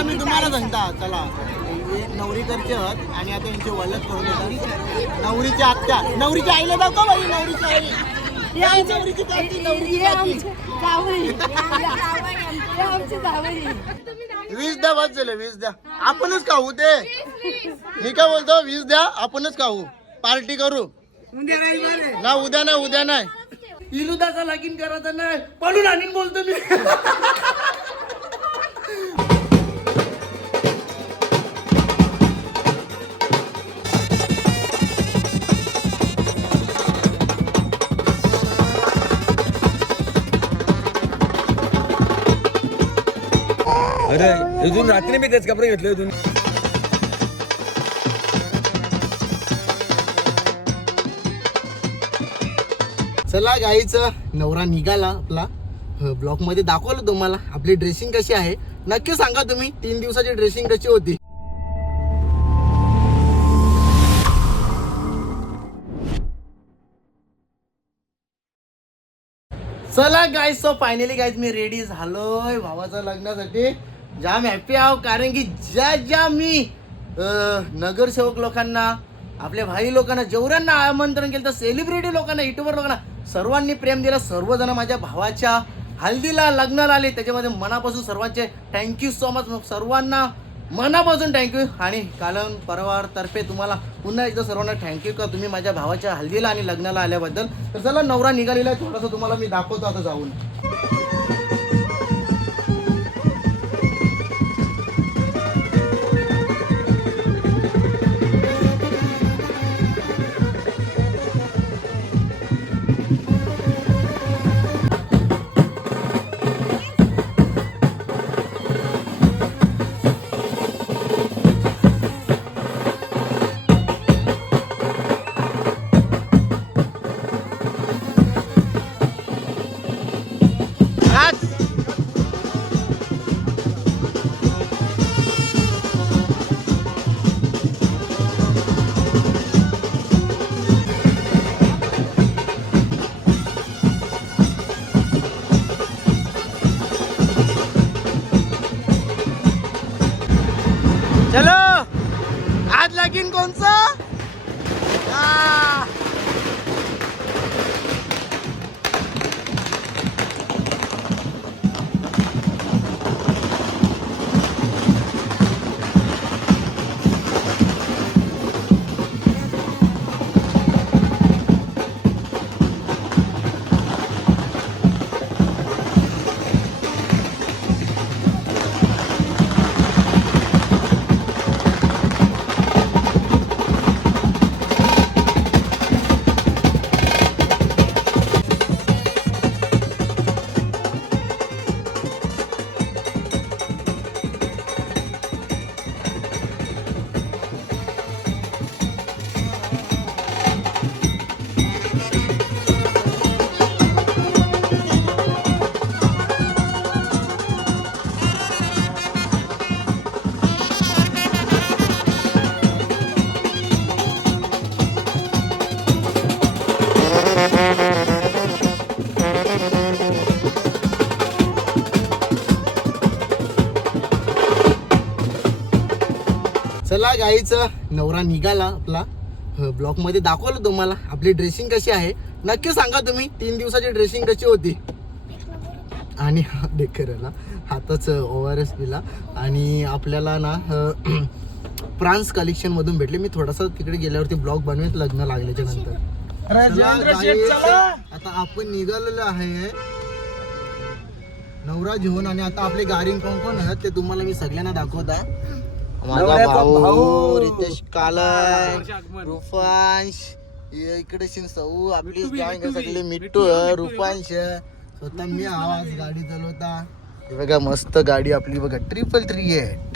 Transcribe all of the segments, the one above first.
आता मी तुम्हाला सांगता चला नवरीकडचे आहेत आणि आता यांची वळत करून देतात. नवरीची आत्या नवरीची आईला जाऊ का बाई नवरीची आई नवरीची काकी नवरीची काकी 20 द्या बस झाले 20 द्या आपणच खाऊ ते मी काय बोलतो 20 द्या आपणच खाऊ पार्टी करू ना उद्या नाही इरुदाचा लगीन करायचं नाही पळून आणीन बोलतो मी. अरे अजून रात्री मी तेच कपडे घेतले अजून. चला गाईचं नवरा निघाला आपला ब्लॉग मध्ये दाखवलं तुम्हाला आपली ड्रेसिंग कशी आहे नक्की सांगा तुम्ही 3 दिवसाची ड्रेसिंग कशी होती. चला गाईज सो फायनली गाईज मी रेडी झालोय भावाच्या लग्नासाठी. जाम हॅपी आहो कारण की ज्या मी नगरसेवक लोकांना आपल्या भाई लोकांना जेवढ्यांना आमंत्रण केलं तर सेलिब्रिटी लोकांना युट्यूबर लोकांना सर्वांनी प्रेम दिलं. सर्वजण माझ्या भावाच्या हल्दीला लग्नाला आले त्याच्यामध्ये मनापासून सर्वांचे थँक्यू सो मच. सर्वांना मनापासून थँक्यू आणि कालन परिवारतर्फे तुम्हाला पुन्हा एकदा सर्वांना थँक्यू का तुम्ही माझ्या भावाच्या हल्दीला आणि लग्नाला आल्याबद्दल. तर चला नवरा निघालेला आहे थोडंसं तुम्हाला मी दाखवतो आता जाऊन. चलो आज लगीन कोणचं चला गाईचं नवरा निघाला आपला ब्लॉग मध्ये दाखवलं तुम्हाला आपली ड्रेसिंग कशी आहे नक्की सांगा तुम्ही 3 दिवसाची ड्रेसिंग कशी होती. आणि डेकरला हाताच ORS पिला आणि आपल्याला ना फ्रान्स कलेक्शन मधून भेटले. मी थोडासा तिकडे गेल्यावरती ब्लॉग बनवेल लग्न लागल्याच्या नंतर. आता आपण निघालेलो आहे नवरा घेऊन आणि आता आपले गाडी कोण आहेत ते तुम्हाला मी सगळ्यांना दाखवता. माझा भाऊ रितेश कालन रुफांश इकडे सौ आपली सगळे मिट्टू रुफांश स्वतः मी आवाज गाडी चालवता. बघा मस्त गाडी आपली बघा 333.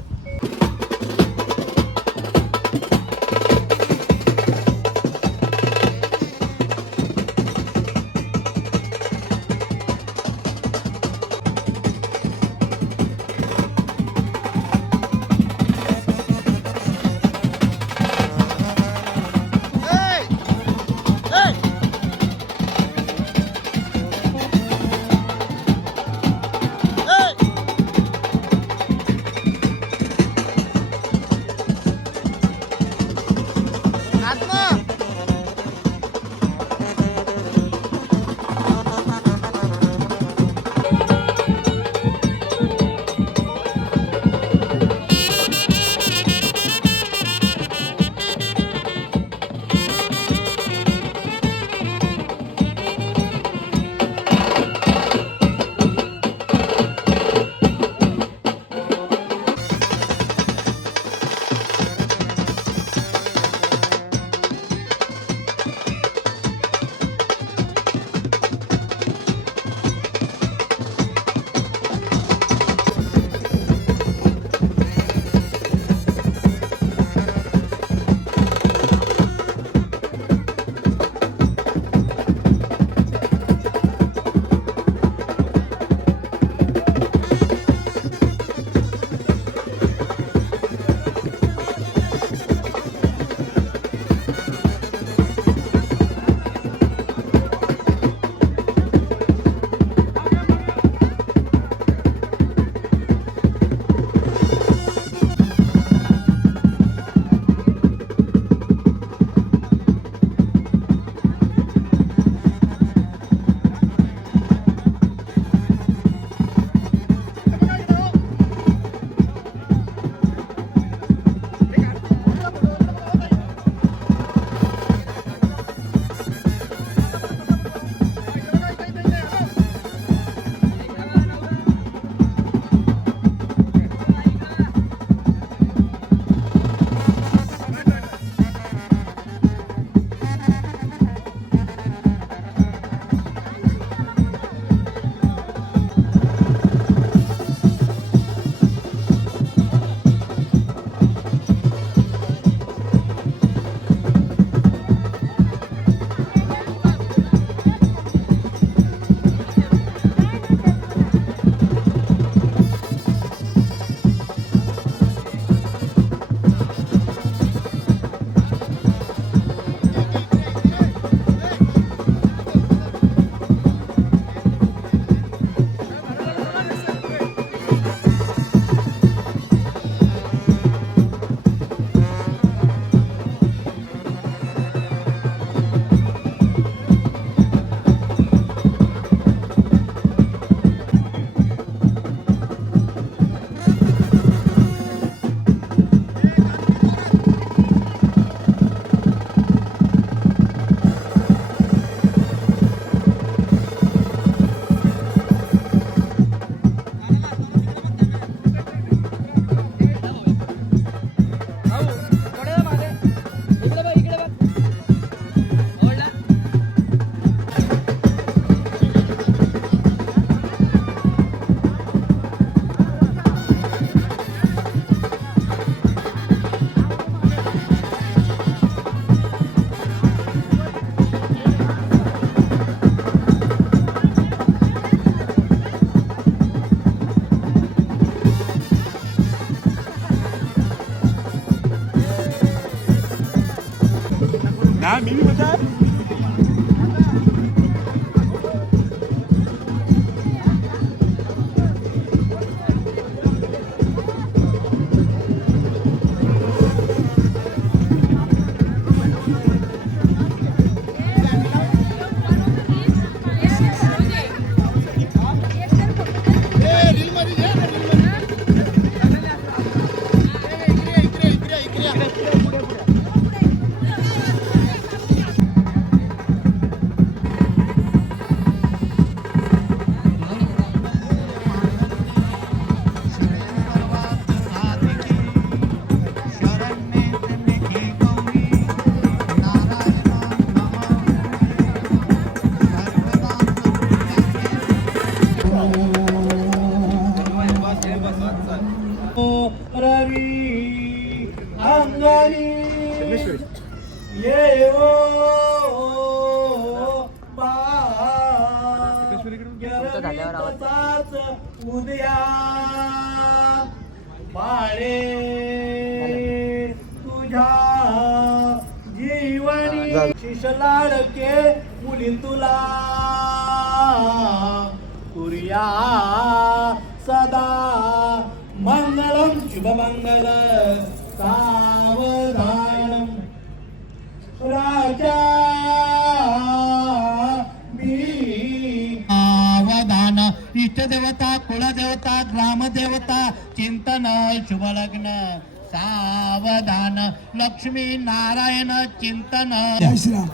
ना मी भी बता रवी अंगणी येवो तसाच उद्या बाळे तुझ्या जीवनी शिशलाडके मुली तुला कुर्या सदा मंगलम शुभमंगल सावधानम राजा सावधान इष्टदेवता कुलदेवता ग्रामदेवता चिंतन शुभलग्न सावधान लक्ष्मी नारायण चिंतन जय श्रीराम.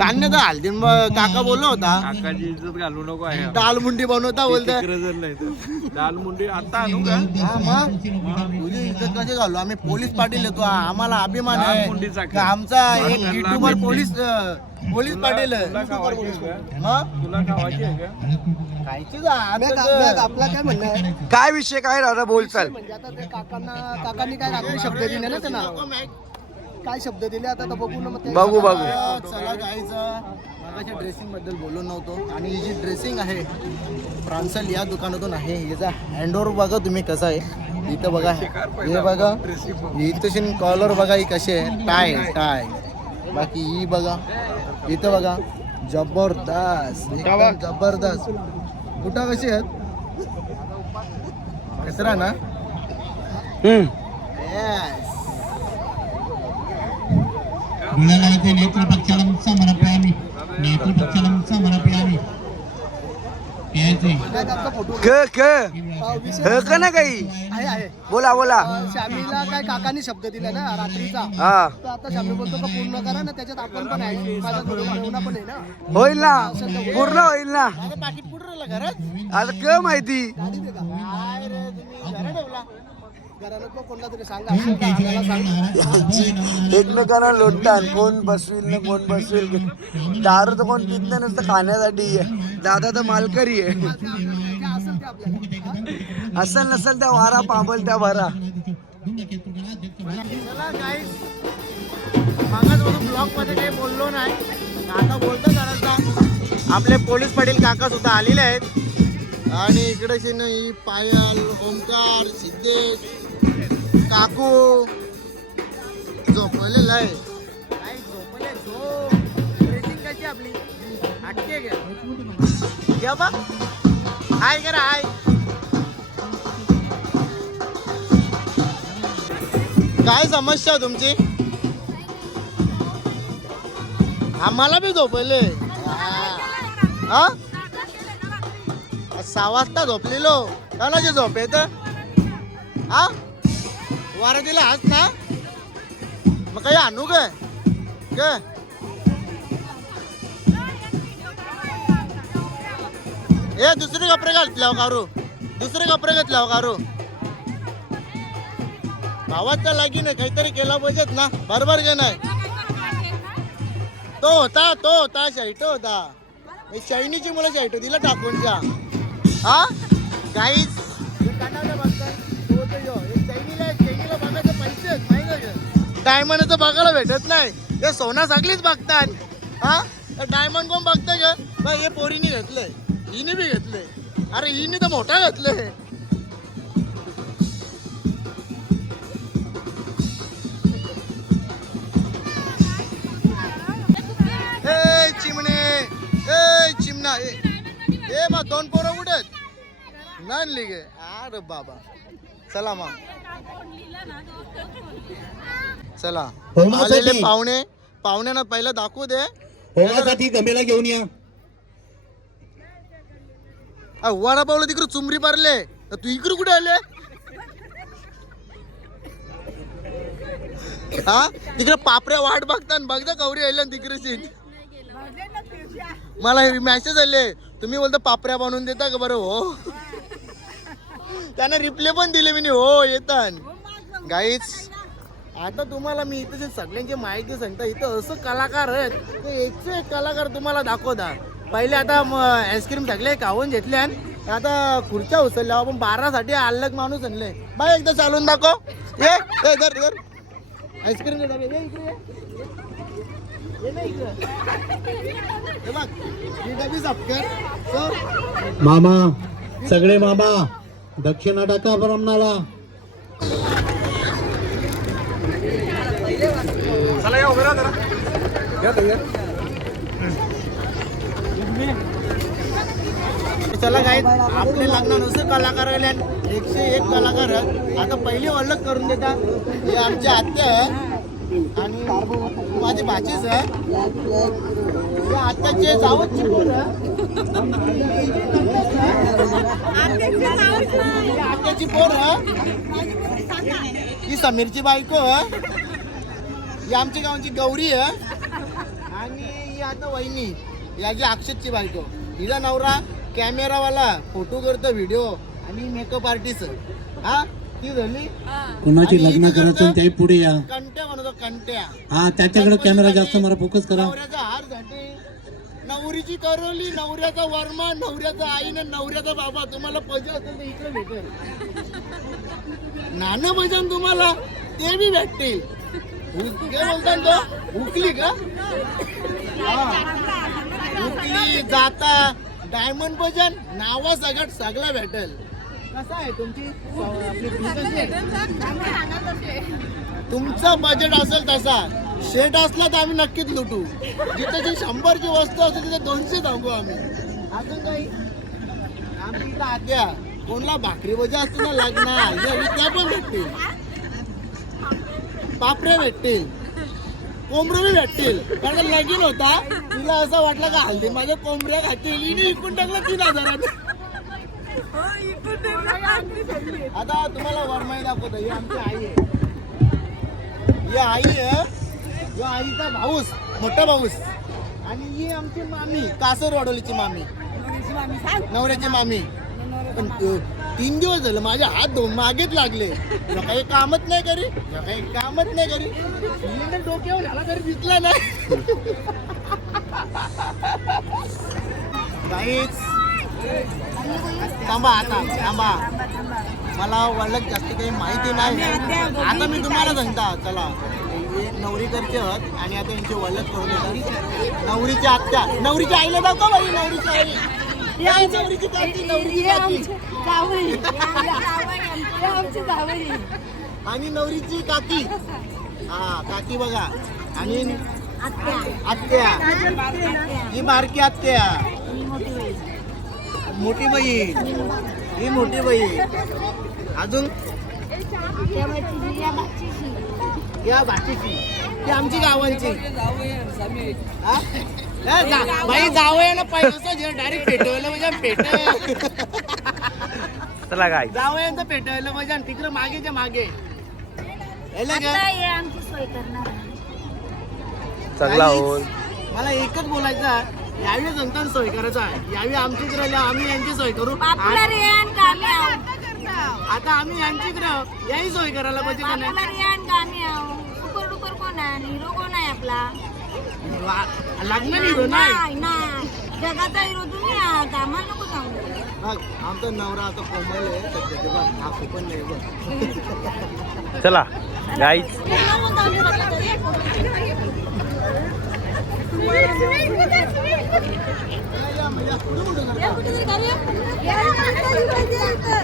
कान्य तर हल्दीन काका बोललो होता काकाची इज्जत घालू नको आहे दाल मुंडी बनवता बोलता दाल मुंडी आता आणू का तुझी इज्जत कशी घालू आम्ही पोलीस पाटील येतो आम्हाला अभिमान दाल आहे मुंडीचा का आमचा एक दाल युट्यूबर मुंडी. पोलीस पाटील आहे. तुला खावायची आहे का? हा? तुला खावायची आहे का खायची का? आता आपला काय म्हणणं आहे काय विषय काय राहता बोलचाल म्हणजे आता ते काकांनी काय रात्री शब्द दिले ना त्यांना काय शब्द दिले आता तर बघू ना मग ते. बघू चला जायचं मागाच्या ड्रेसिंग बद्दल बोललो नव्हतो आणि ही जी ड्रेसिंग आहे फ्रान्सल या दुकानातून आहे याचा हँडओव्हर बघा तुम्ही कसा आहे इथं बघा हे बघा इथं कॉलर बघा ही कशी आहे टाय बाकी ही बघा इथं बघा जबरदस्त एकदम जबरदस्त कुठं कशी आहेत कचरा ना Yes. गुणालाचे नेत्रपक्षाला समर्पयामी नेत्रपक्षाला समर्पयामी का ना काही आहे आहे बोला बोला श्यामीला काय काकांनी शब्द दिला ना रात्रीचा हा तर आता श्यामी बोलतो का पूर्ण करा ना त्याच्यात आपण पण आहे माझ्या बरोबर मेहुणा पण आहे ना होईल ना पूर्ण होईल ना माझं पाकिट कुठं राहिलं घरात आता काय माहिती गाडी दे का काय रे तुम्ही घरात ठेवला घराला तो कोणला तरी सांगा असेल तर आम्हाला सांग एकमेकांना लोटतात कोण बसविल ना कोण बसविल दारू तर कोण पित नाही नुसतं खाण्यासाठी आहे दादा तर मालकरी आहे असेल ते आपल्याला असेल नसेल त्या वारा पांबल त्या भरा चला गाईस मागासपासून ब्लॉग मध्ये काही बोललो नाही आता बोलतो जरासा आपले पोलीस पाटील काका सुद्धा आलेले आहेत आणि इकडे ही पायल ओमकार सिद्धेश काकू झोपलेलं आहे काय झोपले झोप ड्रेसिंग कशी आपली हटके घ्या बा हाय करा हाय काय समस्या तुमची आम्हाला बी झोपले हा 6 वाजता झोपलेलो कोणाची झोप येत हा वारतीला हाच ना मग काही आणू काय काय ए दुसरे कपडे घातल्या कारू दुसरे कपडे घातल्या कारू भावाचा लगीन आहे काहीतरी केला पाहिजेत ना बरोबर का नाही तो होता शर्ट होता शायनीची मुलं शर्ट दिला टाकून जा हा गाईज डायमंडचं बघायला भेटत नाही ते सोना सगळीच बघतात हा डायमंड कोण बघतंय का बाई हे पोरीने घेतलंय हिने बी घेतलंय अरे हिने तर मोठा घेतलंय ए चिमणे ए चिमणा ए मग 2 पोरं उडत नाही लिगे अरे बाबा चला मग चला आलेले पाहुण्यांना पहिलं दाखवू दे होण्यासाठी गमेला घेऊन या वडापावला तिकडे चुमरी पारले तू इकडे कुठे आले हा तिकडे पापऱ्या वाट बघता बघता गौरी आल्या तिकडे सीट मला मॅसेज आले तुम्ही बोलता पापऱ्या बनवून देता का बरं हो त्यांना रिप्लाय पण दिले मी हो येतात गाईच आता तुम्हाला मी इथे सगळ्यांची माहिती सांगता इथं असं कलाकार आहेत ते एकचे एक कलाकार तुम्हाला दाखवता पहिले आता आईस्क्रीम सगळे खाऊन घेतले आता खुर्च्या उचलल्या आपण 12 साठी अलग माणूस आणले बाय एकदा चालून दाखव ये धर आईस्क्रीम मामा सगळे मामा दक्षिणा टाका ब्राह्मणाला चला या उभे राहा चला काय आपले लग्नानुसार कलाकार आले 101 कलाकार आता पहिली ओळख करून देता हे आमची आत्या आहे आणि माझी भाचीच आहे या आत्याचे जावची पोर आत्याची पोर ही समीरची बायको ही आमच्या गावाची गौरी आहे आणि ही आता वहिनी याची अक्षतची बायको हिचा नवरा कॅमेरावाला फोटो करतो व्हिडिओ आणि मेकअप आर्टिस्ट हा ती झाली कोणाची लग्न करायचं त्याही पुढे या कंट्या म्हणतो कंट्या हा त्याच्याकडे कॅमेरा जास्त मला फोकस करा नवऱ्याचा हार झाटे नवरीची करवली नवऱ्याचा वर्मा नवऱ्याचा आईने नवऱ्याचा बाबा तुम्हाला पैसे असेल तर इकडे भेटेल नाणं भजन तुम्हाला ते बी भेटतील काय बोलतात तो उकली का उकली जाता डायमंड भजन नावा सगळं सगळं भेटेल कसं आहे तुमची आपली फी कशी आहे? तुमचं बजेट असेल तसा शेट असला तर आम्ही नक्कीच लुटू जिथे जी 100ची वस्तू असेल तिथे 200 सांगू आम्ही अजून काही आमची इथं आत्या कोणला भाकरी वजा असते ना लग्न त्या पण भेटतील पापरे भेटतील कोंबडे भेटतील कारण लगीन होता तिला असं वाटलं का हल्दी माझ्या कोंबड्या खातील हिने इकून टाकलं 3000 आता तुम्हाला वरमाई दाखवतो ही आमची आई आहे ही आई आहे ही आईचा भाऊस मोठा भाऊस आणि ही आमची मामी कासरवाडोलीची मामी नवऱ्याची मामी पण 3 दिवस झालं माझे हात मागेच लागले काही कामच नाही करी काही कामच नाही करी सिलेंडर डोक्यावर झाला तरी दिसला नाही काहीच थांबा आता थांबा मला ओळख जास्त काही माहिती नाही आता मी तुम्हाला सांगता चला नवरीकडचे आहेत आणि आता यांची ओळख करून देतात नवरीची आत्या नवरीच्या आईला दाखव बाई नवरीची आई नवरीची काकी नवरीची काकी आणि नवरीची काकी हा काकी बघा आणि आत्या ही बारकी आत्या मोठी बहीण ही मोठी बहीण अजून या भाचीची ती आमची गावांची बाई जावं ना पैसा डायरेक्ट पेटवलं म्हणजे पेट चला काय जावं यांचं पेटायला पाहिजे आणि तिकडे मागेच्या मागे यायला का? आमची सोय करणार सगळा होल मला एकच बोलायचं आहे, यावी संतान सोय करायचं आहे. यावी आमचीच राहिल्या आम्ही यांची सोय करू. पॉप्युलर यान कामी आहो आता आम्ही यांचीच राहू, याही सोय करायला पाहिजे का नाही? पॉप्युलर यान कामी आहो सुपर डुपर कोण आहे हिरो कोण आहे आपला लग्न हिरो नाही. नाही जगाचा हिरो तुम्ही आहात आम्हाला नको सांगू बघ, आमचा नवरा आता कोमल आहे सध्या, ते बघ नाकू पण नाही बघ. चला गाईच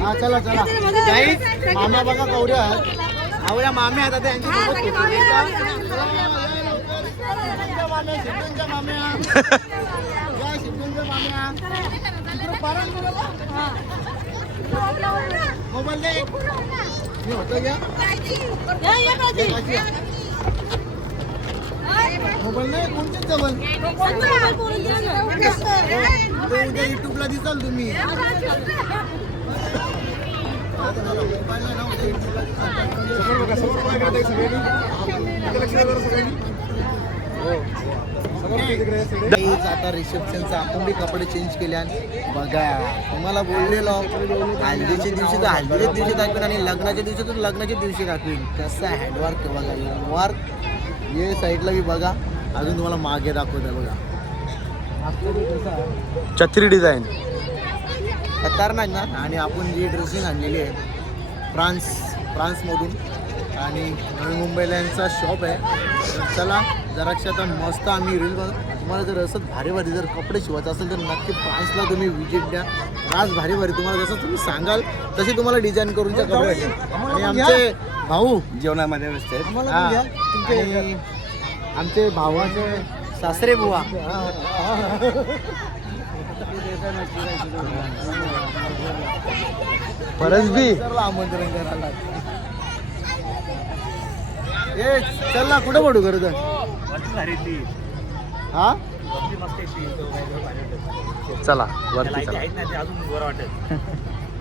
हा चला चला काही माम्या बघा कवड्या आहेत, आवड्या माम्या आहेत आता यांच्यासोबत शिट्टूंच्या माम्या, शिट्टूंच्या माम्या या शिट्टूंच्या माम्या इकडं पारण करा. मोबाईल दे मी होतो घ्या मोबाईल नाही कोणतेच जवळ उद्या युट्यूबला दिसाल तुम्ही. आता रिसेप्शनचा आपण बी कपडे चेंज केले आणि बघा तुम्हाला बोललेलो हल्दीच्या दिवशी तर हल्दीच्याच दिवशी दाखवेन आणि लग्नाच्या दिवशी तर लग्नाच्या दिवशी दाखवेन. कसं आहे हँडवर्क बघा वर्क ये साईडला बी बघा अजून तुम्हाला मागे दाखवत बघा छत्री डिझाईन खतरनाक ना. आणि आपण जी ड्रेसिंग आणलेली आहे फ्रान्समधून आणि नवी मुंबईला यांचा शॉप आहे. तर चला जराक्षे आता मस्त आम्ही रील तुम्हाला जर असं भारी भारी जर कपडे शिवायचं असेल तर नक्की फ्रान्सला तुम्ही विजिट द्या. आज भारी भारी तुम्हाला जसं तुम्ही सांगाल तसे तुम्हाला डिझाईन करूनच्या कपडे भेटेल. आणि आमचे भाऊ जेवणामध्ये व्यवस्थित आणि आमचे भावाचे सासरे बुवा परसबी आमंत्रण करायला ए चल ना कुठं पडू करत हा चला वरती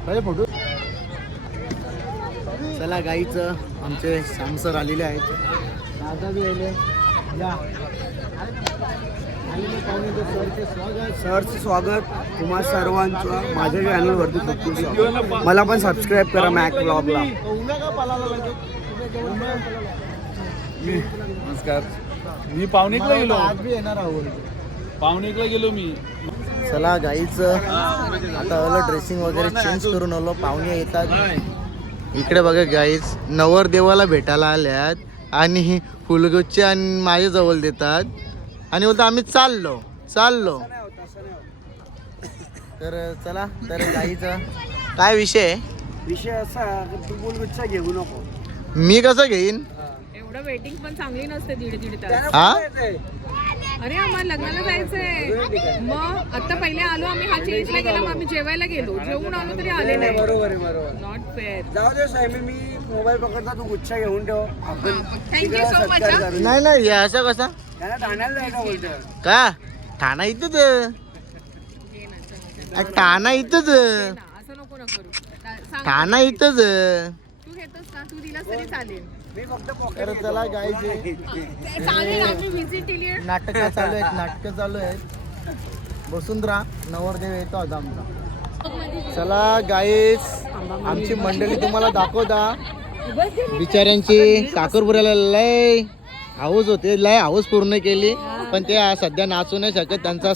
पहिले फोटो चला गाईचं आमचे सांसर आलेले आहेत. दादा बी आले या सरचं स्वागत तुम्हा सर्वांचं माझ्या चॅनलवरती खूप खूप स्वागत. मला पण सबस्क्राईब करा मॅक ब्लॉगला. नमस्कार मी पावणेकला गेलो आज बी येणार आहोत. पावणेकला गेलो मी चला गाईचं आता आलं ड्रेसिंग वगैरे चेंज करून आलो. पाहुणे येतात इकडे बघा गाईज नवरदेवाला भेटायला आल्यात आणि फुलगुच्छ आणि माझ्या जवळ देतात आणि बोलतात आम्ही चाललो तर चला तर गाईचं काय विषय असा तू बोलगुच्छ घेऊ नको. मी कसं घेईन एवढं वेटिंग पण चांगली नसते दीड तास. हा अरे आम्हाला लग्नाला जायचंय. मग आता पहिले आलो आम्ही हा चेंजला गेला मग आम्ही जेवायला गेलो जेवून आलो तरी आले नाही. बरोबर आहे बरोबर. Not fair. जाऊ दे साहेब मी मोबाईल पकडता तू गुच्छ घेऊन ठेव आपण थँक्यू सो मच. नाही नाही असं कसं त्याला ठाण्याला जायचं बोलतं. का ठाणा इथंच ठाणा इथंच असं नको ना करू. सांग ठाणा इथंच तू घेतोस ना तू दिलास तरी चालेल. मी फक्त तर चला गाईचे चालेल आम्ही व्हिजिट दिली आहे. नाटकं चालू आहेत बसून राहा नवरदेव येतो आता आमचा. चला गाईस आमची मंडळी तुम्हाला दाखवता. बिचाऱ्यांची साखरपुऱ्याला लय हाऊस होते लय हाऊस पूर्ण केली पण ते सध्या नाचू नाही शकत. यांचा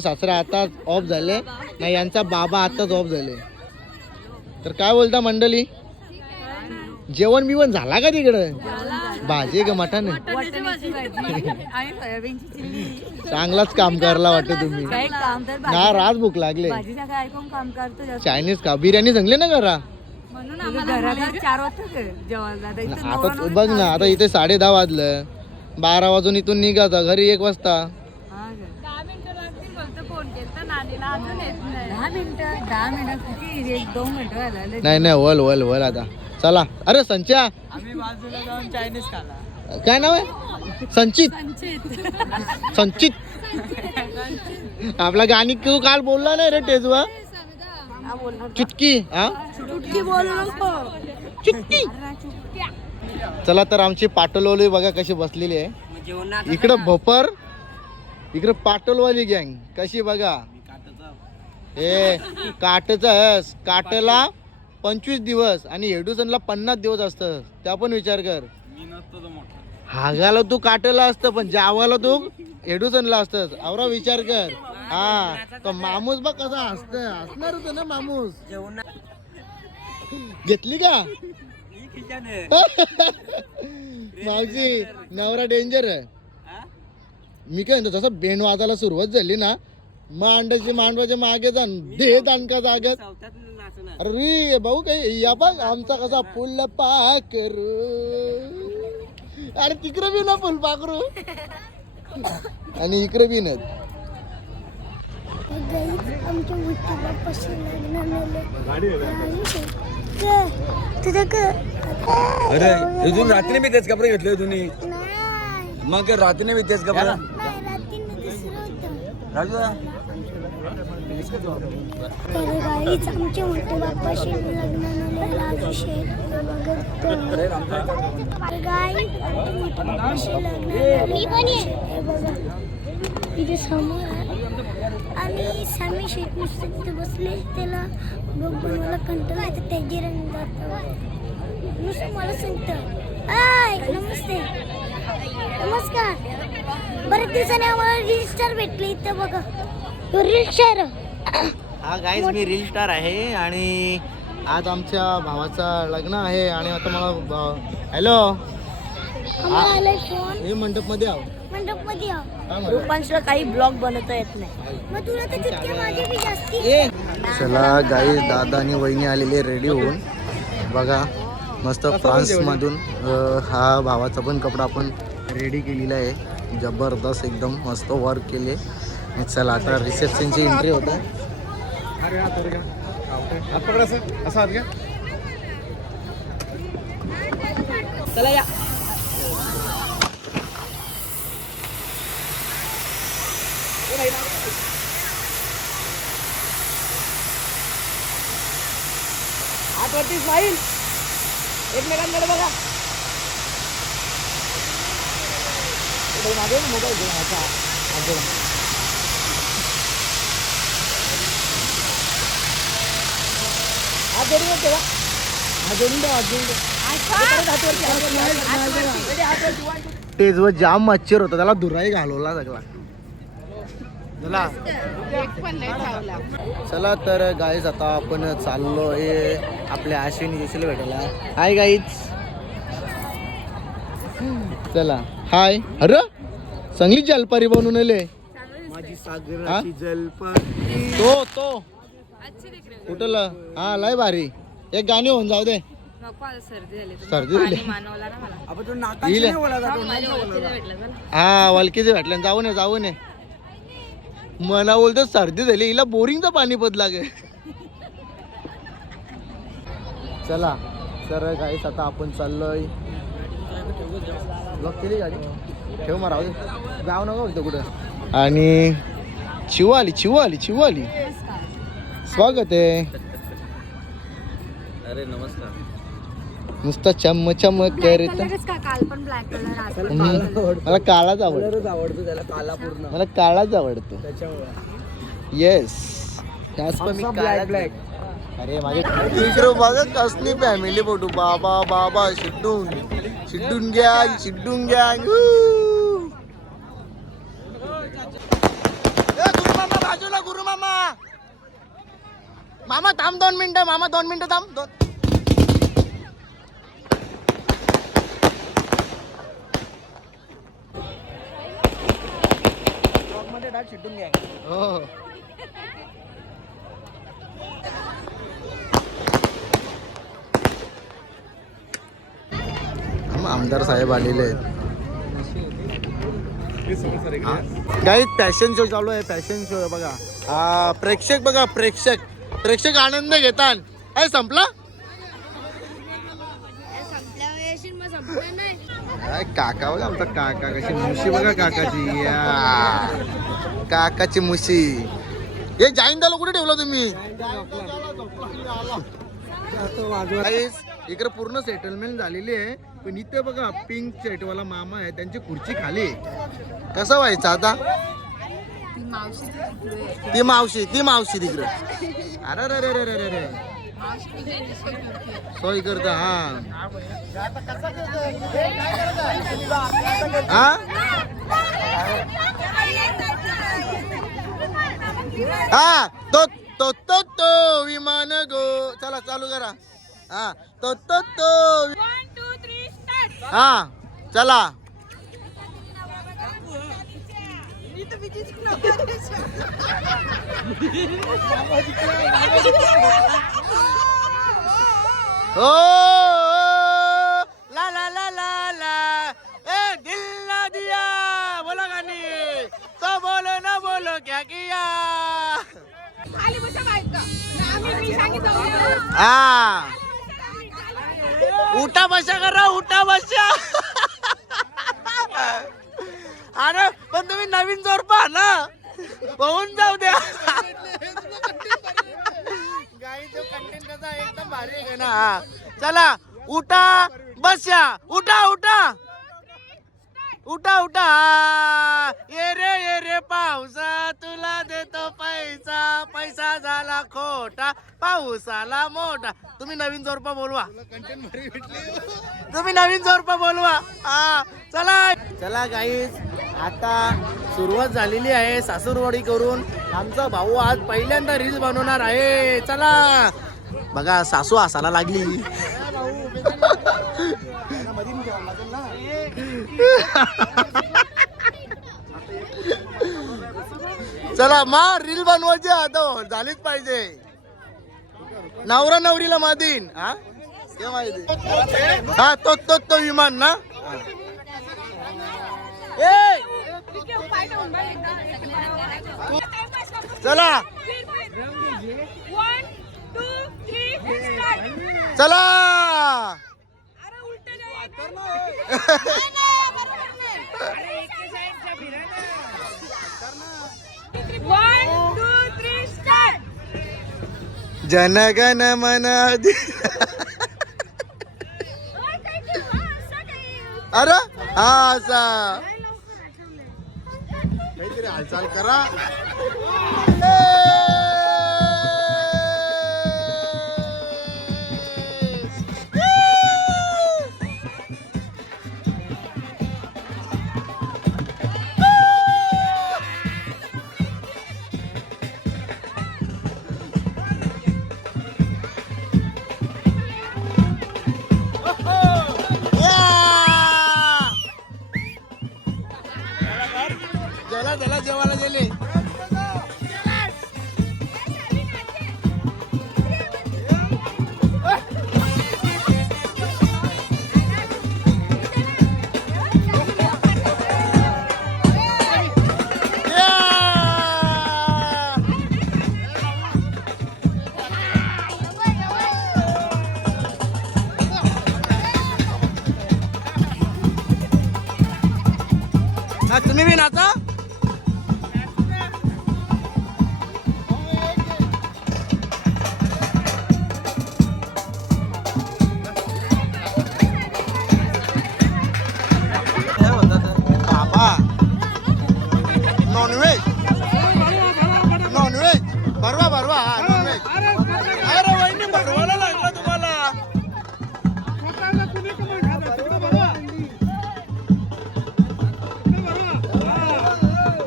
सासरा आताच ऑफ झाले नाही यांचा बाबा आताच ऑफ झाले. तर काय बोलता मंडळी जेवण बिवण झाला का तिकडं भाजी का मटण चांगलाच काम करायला वाटतं तुम्ही ना रात भूक लागले. चायनीज का बिर्याणी सांगले ना करा आता बघ ना आता इथे 10:30 वाजलं 12 वाजून इथून निघायचा घरी 1 वाजता. 10 मिनिटं लागतील फक्त फोन केला नानीला अजून येत नाही. 10 मिनिटं 2 मिनिटं नाही वल आता चला. अरे संच्या आम्ही बाजूला जाऊन चायनीज खाला. काय नाव आहे संचित आपला गाणी तू काल बोलला नाही रे टेजवा चुटकी हा चुटकी बोलू नको. चुटकी. चला तर आमची पाटोलवाली बघा कशी बसलेली आहे. इकडं भोपर, इकडं पाटोलवाली गँग कशी बघा. हे काटच काटला 25 दिवस आणि हेडुसनला 50 दिवस असतं. त्या पण विचार कर. हागाला तू काटला असतं पण जावाला तू हेडुसनला असतंस. आवरा विचार कर. हा तो मामूस बघ कसा असणार होतं ना मामूस. घेतली का मावशी. नवरा डेंजर आहे. मी काय म्हणतो जसं बेंड वाजायला सुरुवात झाली ना मांडवाच्या मागे जाण दे दानका जागत. अरे भाऊ काही या बघ आमचा कसा फुल पाकरू. अरे तिकडे बी ना फुल पाकरू आणि इकडे बी ना. अरे तू रात्री मी तेच कपडे घेतले तुम्ही. मग रात्री मी तेच कपडे राजू आमचे मोठे बाप्पाशी लग्न राजू शेठ तिथे समोर आणि सामी शेठ नुसतं तिथे बसले. त्याला बघून मला कंटाळा येतं. त्याची रंग जातं नुसतं मला सांगतं आय नमस्ते नमस्कार. बरेच दिवसांनी आम्हाला रील स्टार भेटले इथं बघा. Reel star. हा गाईज मी रील स्टार आहे आणि आज आमच्या भावाचं लग्न आहे आणि आता मला हॅलो आम्हाला आलाय फोन. हे मंडप मध्ये आहो. मंडप मध्ये रुपांशला काही ब्लॉग बनवता येत नाही. मग तुला तर जितके माझे बी जास्ती. चला गाईज दादा आणि वहिनी आलेले रेडी होऊन बघा. मस्त फ्रान्समधून हा भावाचा पण कपडा आपण रेडी केलेला आहे. जबरदस्त एकदम मस्त वर्क केले. चला आता रिसेप्शनची एंट्री होता. चला या. आठवरती स्माईल एकमेकांकडे बघा. मागे मोबाईल घेऊन आता हात जोडून ठेवा. हात जोडून द्या. स्टेजवर जाम मच्छर होता त्याला धुराई घालवला सगळा. चला तर गाईज आता आपण चाललो आहे आपल्या अश्विनी जोशीला भेटायला. Hi guys. चला हाय. अरे चांगली जलपारी बनवून आले माझी सागराची जलपारी. तो कुठला हा लय भारी. एक गाणी होऊन जाऊ दे. सर्दी झाली हा वलकीचे भेटल्या. जाऊ नये मला बोलतो सर्दी झाली हिला बोरिंगचं पाणी पद लागे. चला सर गाईस आता आपण चाललोय. ब्लॉक केली गाडी ठेव मारा जाऊ नका बोलतो कुठं. आणि चिवू आली स्वागत आहे. अरे नमस्कार. नुसतं चम करत. काल पण ब्लॅक कलर मला काळाच आवडतो. आवडतो त्याला काला पूर्ण. मला काळाच आवडतो. येस मी ब्लॅक. अरे माझे इकडे बघा कसली फॅमिली फोटो. बाबा शिड्डून घ्या. गुरु मामा बाजूला. गुरु मामा थांब 2 मिनिटं थांब. शिटून घ्या. हो आमदार साहेब आलेले आहेत. काही फॅशन शो चालू आहे. फॅशन शो बघा. प्रेक्षक आनंद घेतात. काय संपला काका बघा. आमचा काका कशी मुशी बघा. काकाची मुशी हे जाईंदाला कुठे ठेवला तुम्ही? Guys, इकडे पूर्ण सेटलमेंट झालेली आहे, पण इथे बघा पिंक शर्टवाला मामा आहे, त्यांची खुर्ची खाली आहे. कसं व्हायचं आता? ती मावशी तिकडे. अरे रे रे रे रे रे सोय करता. हा तो तो तो तो विमान गो. चला चालू करा. हा तो तो तो. 1 2 3 स्टार्ट. हा चला. ओ ला ला ला ला ला ए दिल ना दिया बोला गाणी तो बोलो ना बोलो क्या किया. खाली बसा बायका. मी सांगितलं हा उठा बशा करा उठा बशा. अरे पण तुम्ही नवीन जोर पहा ना होऊन जाऊ द्या. गाईचं कंटेंट कसा एकदम भारी आहे ना. चला उठा बशा उठा उठा उठा उठा. ये रे पावसा तुला देतो पैसा पैसा झाला खोटा पाऊस आला मोठा. तुम्ही नवीन जोरपा बोलवा. तुम्ही नवीन जोरपा बोलवा. हा चला चला गाईज आता सुरुवात झालेली आहे सासूरवाडी करून. आमचा भाऊ आज पहिल्यांदा रील बनवणार आहे. चला बघा सासू हसायला लागली. चला मा रील बनवायची आता झालीच पाहिजे. नवरा नवरीला मादीन. हा ते माहिती. हा तो तो तो विमान ना. ए चला 1 2 3 स्टार्ट. चला. अरे उलट One, 2, 3 स्टार्ट. जनगण मन अरे हा असा काहीतरी हालचाल करा. त्याला जेवायला गेले. तुम्ही बी नाचा. नॉनव्हेज भरवा भरवा. नॉनव्हेज. अरे वहिनी भरवायला लागला तुम्हाला.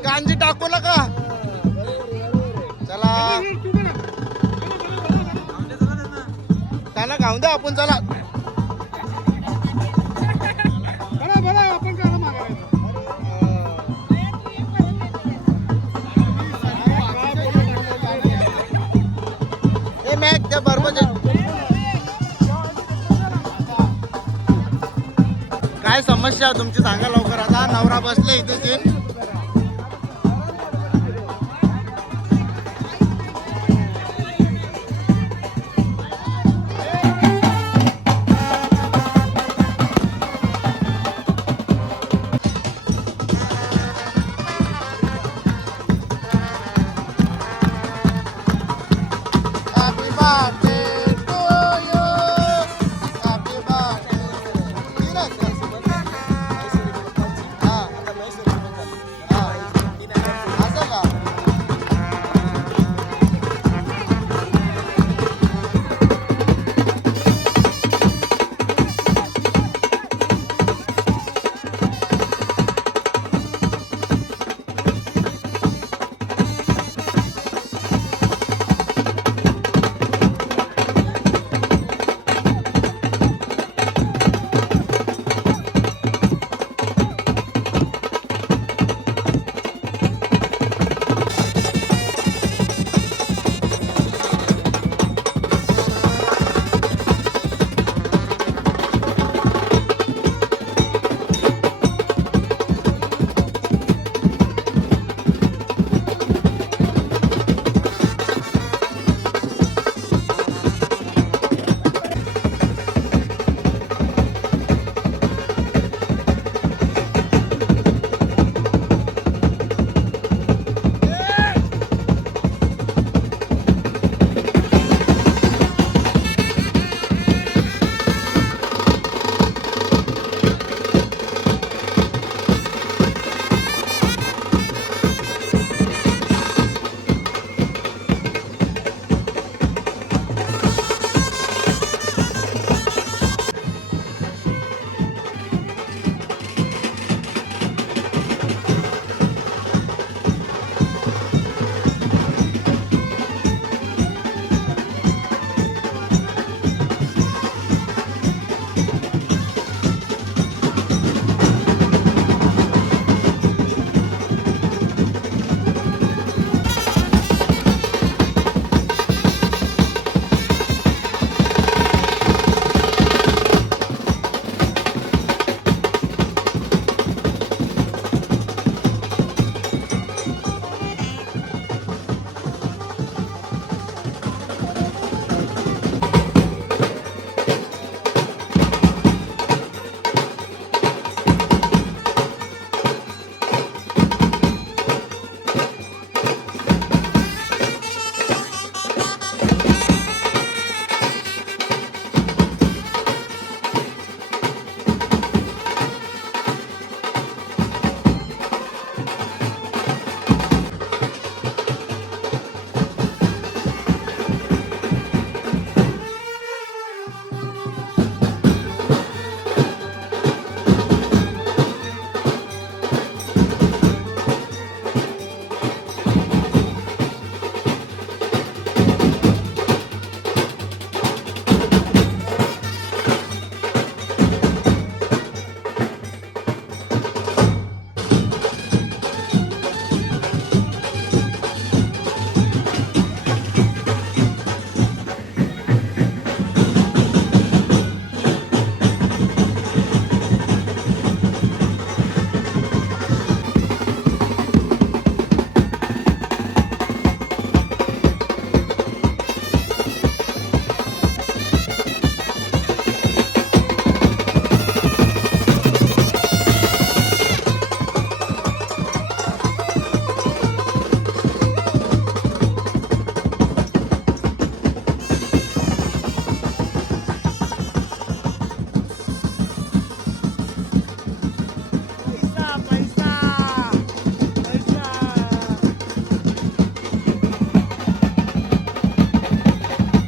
कांजी टाकू नका. चला त्यांना खाऊन द्या आपण. चला मॅक त्या बरोबर. काय समस्या तुमची सांगा लवकर. आता नवरा बसले इथे. birthday to you. Happy birthday. हा. असं का?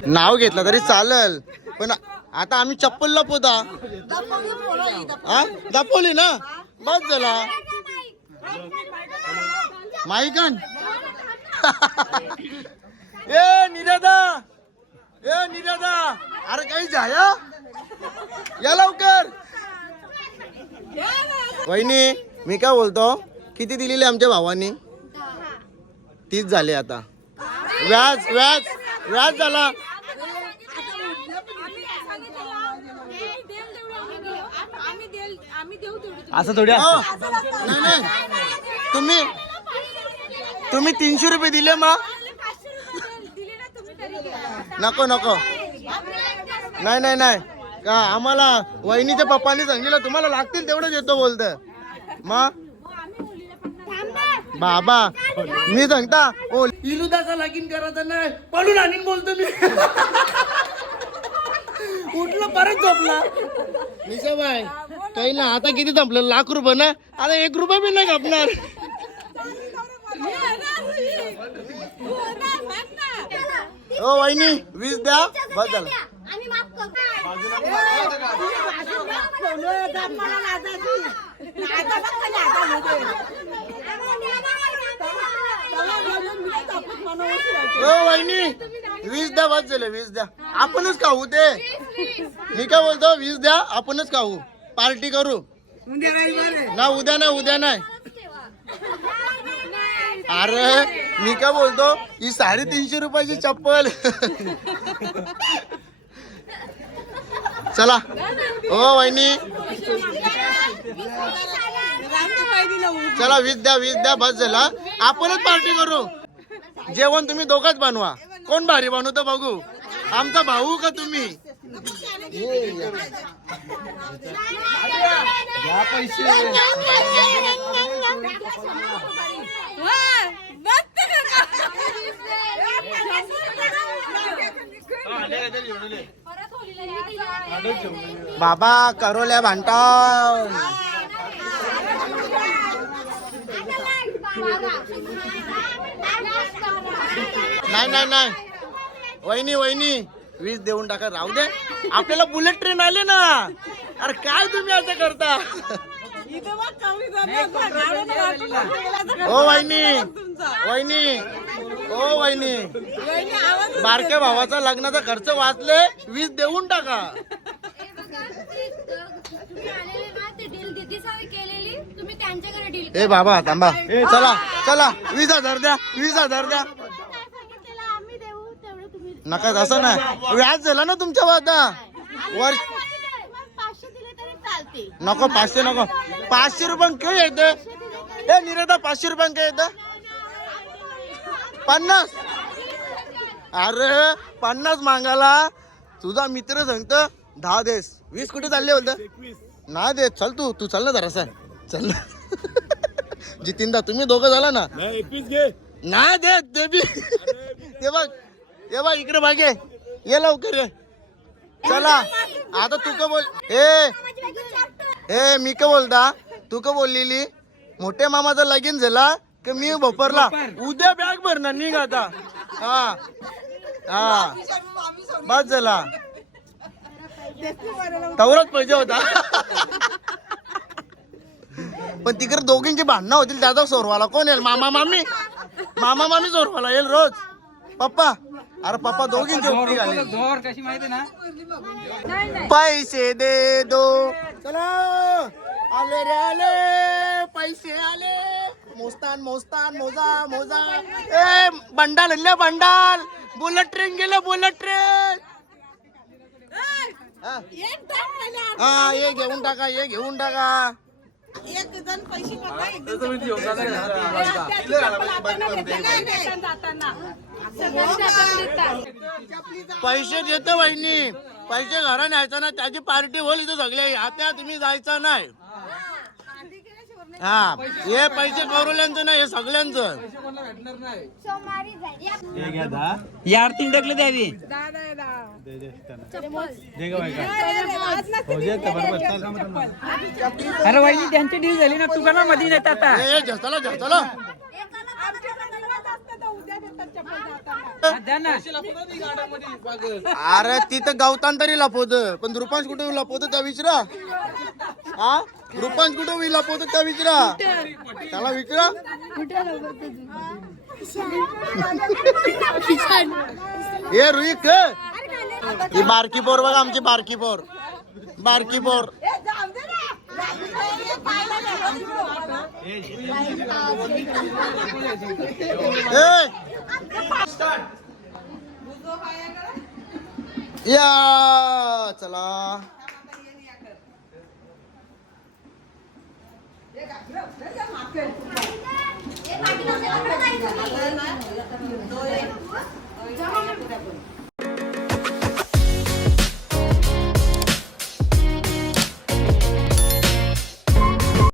नाव घेतलं तरी चालेल, पण आता आम्ही चप्पल लपवता. हा दाखवली ना, बस झाला. माईकन ए निरादा, ए निरादा, अरे काही जाया या लवकर. वहिनी मी काय बोलतो, किती दिलेले आमच्या भावांनी? 30 झाले. आता व्याज व्याज व्याज झाला. असं थोडी नाही नाही, तुम्ही 300 रुपये दिले मग नको नको. नाही नाही नाही का, आम्हाला वहिनीच्या पप्पांनी सांगितलं तुम्हाला लागतील तेवढं देतो बोलत. मग बाबा मी सांगता ओ इलुदाचा लगीन करायचं नाही पडून आणीन बोलतो मी. उठलं परत झोपला. निशाबाई काही ना आता किती संपलं लाख रुपये ना आता 1 रुपया बी नाही कापणार. ओ वहिनी 20 द्या बस झालं. ओ वहिनी 20 द्या बस झालं 20 द्या आपणच खाऊ ते. मी काय बोलतो 20 द्या आपणच खाऊ पार्टी करू ना उद्या नाही. अरे मी काय बोलतो ही 350 रुपयाची चप्पल. चला ओ वहिनी चला 20 द्या बस झाला आपणच पार्टी करू. जेवण तुम्ही दोघंच बनवा कोण भारी बनवतो बघू आमचा भाऊ का तुम्ही. बाबा करोल्या भांडण. नाही वहिनी 20 देऊन टाका राहू दे आपल्याला बुलेट ट्रेन आले ना. अरे काय तुम्ही असं करता. ओ वहिनी बारक्या भावाचा लग्नाचा खर्च वाचले 20 देऊन टाका. ए बाबा थांबा चला 20,000 द्या 20,000 द्या. नका असं नाही व्याज झाला ना तुमच्या आता वर्ष. नको 500 नको 500 रुपये काय येतं. ए निरदा 500 रुपये काय येतं 50. अरे 50 मागायला तुझा मित्र सांगतो 10 देस 20 कुठे चालले बोलत ना दे. चल तू चल ना जरासा चल. जितिनदा तुम्ही दोघं झाला ना 21 घे ना दे ते बी. ते बघ इकडे मागे ये लवकर ये. चला आता तू का बोल मी का बोलता तू का बोललेली मोठ्या मामाचा लगीन झाला की मी भोपरला उद्या बॅग भरणार निघ आता. हा बस झाला तवरच पाहिजे होता. पण तिकडे दोघींची भांडणं होतील त्याचा सोरवाला कोण येईल. मामा मामी सोरवाला येईल रोज. पप्पा अरे पप्पा दोघींची उपरी घालेल. पैसे दे दो चला आले रे आले पैसे आले. मोस्तान मोजा ए बंडाल बुलेट ट्रेन गेलं बुलेट ट्रेन. हा ये घेऊन टाका पैसे देतो वहिनी पैसे घरा न्यायचा ना त्याची पार्टी होईल इथं सगळे आता तुम्ही जायचं नाही. हा हे पैसे करूल्यांचं नाही हे सगळ्यांचं. यार 3 टकले द्यावी. अरे वहिनी त्यांची डील झाली ना तू का मध्ये नेत आता. चला अरे तिथं गवतान तरी लपवत पण रुपांश कुठे लपवतो त्या विचारा. हा रुपांश कुठे लपवतो त्या विचारा त्याला विचारा. हे रुईक ही बारकी पोर बघा आमची बारकी पोर. या चला